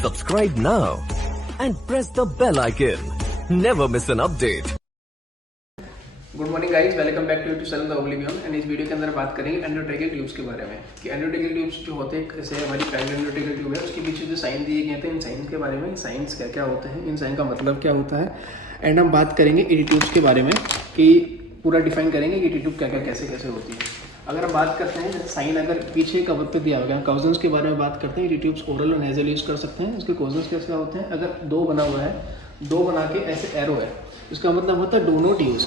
Subscribe now and press the bell icon. Never miss an update. Good morning guys, welcome back to YouTube channel the Oblivion. And इस video के अंदर बात करेंगे endotracheal tubes के बारे में कि एंडोट्रेकियल ट्यूब्स जो होते हैं, जैसे हमारी पहले एंडोट्रेकियल ट्यूब है उसके पीछे जो साइन दिए गए थे, इन साइन के बारे में, साइंस क्या क्या होते हैं, इन साइन का मतलब क्या होता है। एंड हम बात करेंगे ईटी ट्यूब्स के बारे में कि पूरा डिफाइन करेंगे कि ईटी ट्यूब क्या क्या कैसे कैसे होती है। अगर हम बात करते हैं साइन अगर पीछे कवर पे दिया होगा, कॉजन्स के बारे में बात करते हैं। ईटी ट्यूब्स ओरल और नेजल यूज़ कर सकते हैं। उसके कॉजन्स कैसे होते हैं, अगर दो बना हुआ है, दो बना के ऐसे एरो है, उसका मतलब होता है डू नॉट यूज़,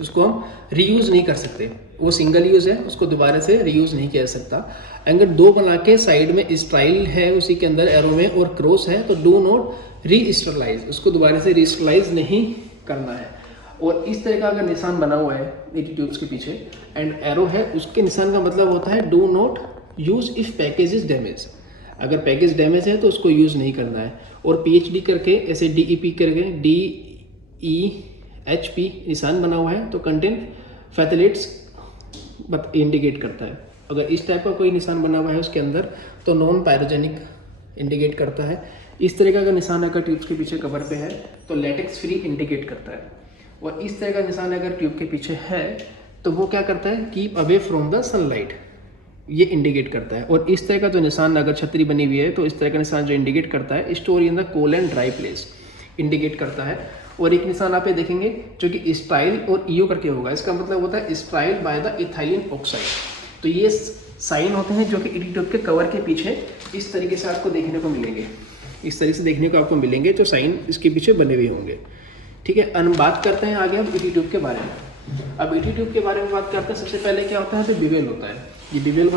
उसको हम रीयूज़ नहीं कर सकते। वो सिंगल यूज़ है, उसको दोबारा से रीयूज़ नहीं किया जा सकता। अगर दो बना के साइड में स्टाइल है उसी के अंदर एरो में और क्रॉस है तो डू नॉट रीस्टरलाइज, उसको दोबारा से रीस्टरलाइज नहीं करना है। और इस तरह का अगर निशान बना हुआ है ईटी ट्यूब्स के पीछे एंड एरो है, उसके निशान का मतलब होता है do not use if package is damage. अगर पैकेज डैमेज है तो उसको यूज़ नहीं करना है। और पीएचडी करके ऐसे डीईपी करके DEHP निशान बना हुआ है तो कंटेंट फैथलेट्स इंडिकेट करता है। अगर इस टाइप का कोई निशान बना हुआ है उसके अंदर तो नॉन पायरोजेनिक इंडिकेट करता है। इस तरह का अगर निशान अगर ट्यूब्स के पीछे कवर पे है तो लेटेक्स फ्री इंडिकेट करता है। और इस तरह का निशान अगर ट्यूब के पीछे है तो वो क्या करता है, keep away from the sunlight, ये इंडिकेट करता है। और इस तरह का जो निशान अगर छतरी बनी हुई है तो इस तरह का निशान जो इंडिकेट करता है store in the cold and dry place indicate करता है। और एक निशान आप देखेंगे जो कि स्टाइल और ईओ करके होगा, इसका मतलब होता है style by the ethylene oxide. तो ये साइन होते हैं जो कि ईटी ट्यूब के कवर के पीछे इस तरीके से आपको देखने को मिलेंगे, इस तरीके से देखने को आपको मिलेंगे जो साइन इसके पीछे बने हुए होंगे। ठीक है, हम बात करते हैं आगे अब ईटी ट्यूब के बारे में। अब ईटी ट्यूब के बारे में बात करते हैं, सबसे पहले क्या होता है तो बिवेल होता है। ये बिवेल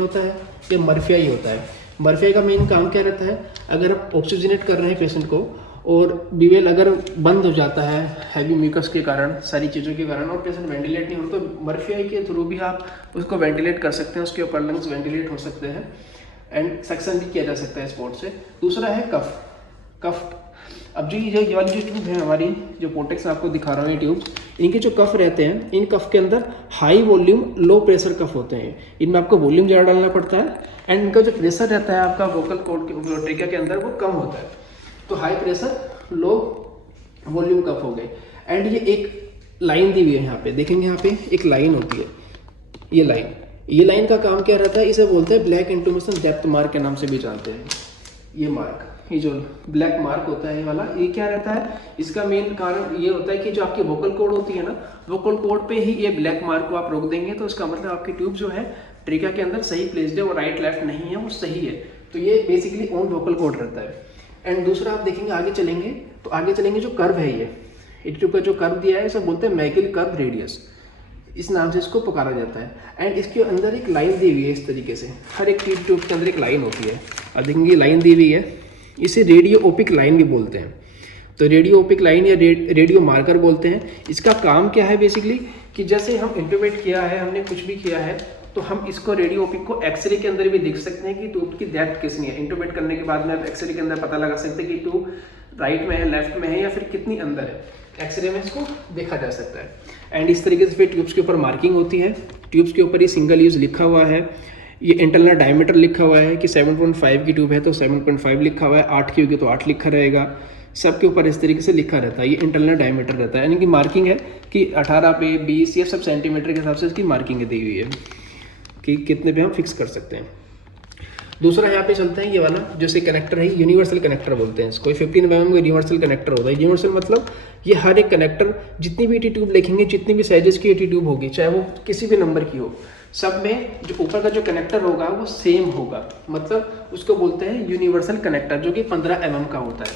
होता है, ये मर्फियाई होता है। मर्फियाई का मेन काम क्या रहता है, अगर आप ऑक्सीजनेट कर रहे हैं पेशेंट को और बिवेल अगर बंद हो जाता है हैवी म्यूकस के कारण, सारी चीज़ों के कारण, और पेशेंट वेंटिलेट नहीं हो तो मर्फियाई के थ्रू भी आप उसको वेंटिलेट कर सकते हैं, उसके ऊपर लंग्स वेंटिलेट हो सकते हैं एंड सक्शन भी किया जा सकता है स्पॉट से। दूसरा है कफ। अब जो ये वाली जो ट्यूब है हमारी, जो पोटेक्स आपको दिखा रहा हूँ ये ट्यूब्स, इनके जो कफ रहते हैं, इन कफ के अंदर हाई वॉल्यूम लो प्रेशर कफ होते हैं। इनमें आपको वॉल्यूम ज़्यादा डालना पड़ता है एंड इनका जो प्रेशर रहता है आपका वोकल कॉर्ड के ट्रेकिया के अंदर वो कम होता है। तो हाई प्रेशर लो वॉल्यूम कफ हो गए। एंड ये एक लाइन दी हुई है, यहाँ पे देखेंगे, यहाँ पे एक लाइन होती है, ये लाइन का काम क्या रहता है, इसे बोलते हैं ब्लैक इंटोमेशन डेप्थ मार्क के नाम से भी जानते हैं। ये मार्क, ये जो ब्लैक मार्क होता है ये वाला, ये क्या रहता है, इसका मेन कारण ये होता है कि जो आपकी वोकल कॉर्ड होती है ना, वोकल कॉर्ड पे ही ये ब्लैक मार्क को आप रोक देंगे तो इसका मतलब आपकी ट्यूब जो है ट्रेकिया के अंदर सही प्लेस्ड है, वो राइट लेफ्ट नहीं है, वो सही है। तो ये बेसिकली ऑन वोकल कॉर्ड रहता है। एंड दूसरा आप देखेंगे आगे चलेंगे जो कर्व है, ये ट्यूब का जो कर्व दिया है इसे बोलते हैं मैगिल कर्व रेडियस, इस नाम से इसको पुकारा जाता है। एंड इसके अंदर एक लाइन दी हुई है इस तरीके से, हर एक ट्यूब के अंदर एक लाइन होती है। अब देखेंगे लाइन दी हुई है, इसे रेडियो ओपिक लाइन भी बोलते हैं। तो रेडियो ओपिक लाइन या रेडियो मार्कर बोलते हैं। इसका काम क्या है बेसिकली कि जैसे हम इंटरवेट किया है, हमने कुछ भी किया है तो हम इसको रेडियो ओपिक को एक्सरे के अंदर भी देख सकते हैं कि ट्यूब की डेप्थ कितनी है। इंटरवेट करने के बाद में आप एक्सरे के अंदर पता लगा सकते हैं कि ट्यूब राइट में है, लेफ्ट में है या फिर कितनी अंदर है। एक्सरे में इसको देखा जा सकता है। एंड इस तरीके से फिर ट्यूब्स के ऊपर मार्किंग होती है। ट्यूब्स के ऊपर ये सिंगल यूज़ लिखा हुआ है, ये इंटरनल डायमीटर लिखा हुआ है कि 7.5 की ट्यूब है तो 7.5 लिखा हुआ है, 8 की होगी तो 8 लिखा रहेगा। सबके ऊपर इस तरीके से लिखा रहता है, ये इंटरनल डायमीटर रहता है। यानी कि मार्किंग है कि 18 पे 20 ये सब सेंटीमीटर के हिसाब से इसकी मार्किंग दी हुई है कि कितने पे हम फिक्स कर सकते हैं। दूसरा यहाँ पे चलते हैं ये वाला, जैसे कनेक्टर है, यूनिवर्सल कनेक्टर बोलते हैं इसको। 15 mm का यूनिवर्सल कनेक्टर होता है। यूनिवर्सल मतलब ये हर एक कनेक्टर, जितनी भी ईटी ट्यूब देखेंगे, जितनी भी साइजेस की ईटी ट्यूब होगी, चाहे वो किसी भी नंबर की हो, सब में जो ऊपर का जो कनेक्टर होगा वो सेम होगा, मतलब उसको बोलते हैं यूनिवर्सल कनेक्टर, जो कि 15 mm का होता है।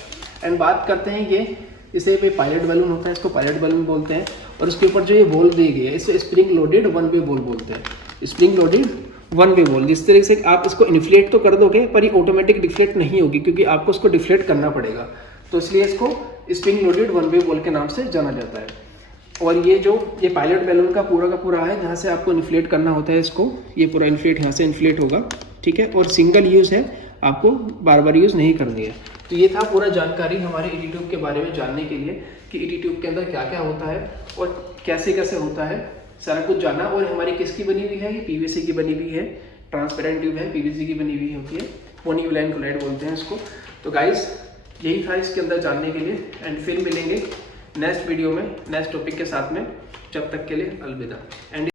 एंड बात करते हैं ये, इसे पायलट बैलून होता है, इसको पायलट बैलून बोलते हैं। और उसके ऊपर जो ये बॉल दी गई है इसे spring loaded one way ball बोलते हैं। Spring loaded one way ball, जिस तरह से आप इसको इन्फ्लेट तो कर दोगे पर ये ऑटोमेटिक डिफ्लेट नहीं होगी, क्योंकि आपको उसको डिफ्लेट करना पड़ेगा। तो इसलिए इसको spring loaded one way ball के नाम से जाना जाता है। और ये पायलट बैलून का पूरा है, जहाँ से आपको इन्फ्लेट करना होता है इसको, ये पूरा इन्फ्लेट यहाँ से इन्फ्लेट होगा, ठीक है। और सिंगल यूज़ है, आपको बार बार यूज़ नहीं करनी है। तो ये था पूरा जानकारी हमारे ईटी ट्यूब के बारे में जानने के लिए कि ईटी ट्यूब के अंदर क्या क्या होता है और कैसे कैसे होता है, सारा कुछ जाना। और हमारी किसकी बनी हुई है, ये पीवीसी की बनी हुई है, ट्रांसपेरेंट ट्यूब है, पीवीसी की बनी हुई होती है, पॉलीविनाइल क्लोराइड बोलते हैं इसको। तो गाइस यही था इसके अंदर जानने के लिए, एंड फिर मिलेंगे नेक्स्ट वीडियो में नेक्स्ट टॉपिक के साथ में। जब तक के लिए अलविदा। एंड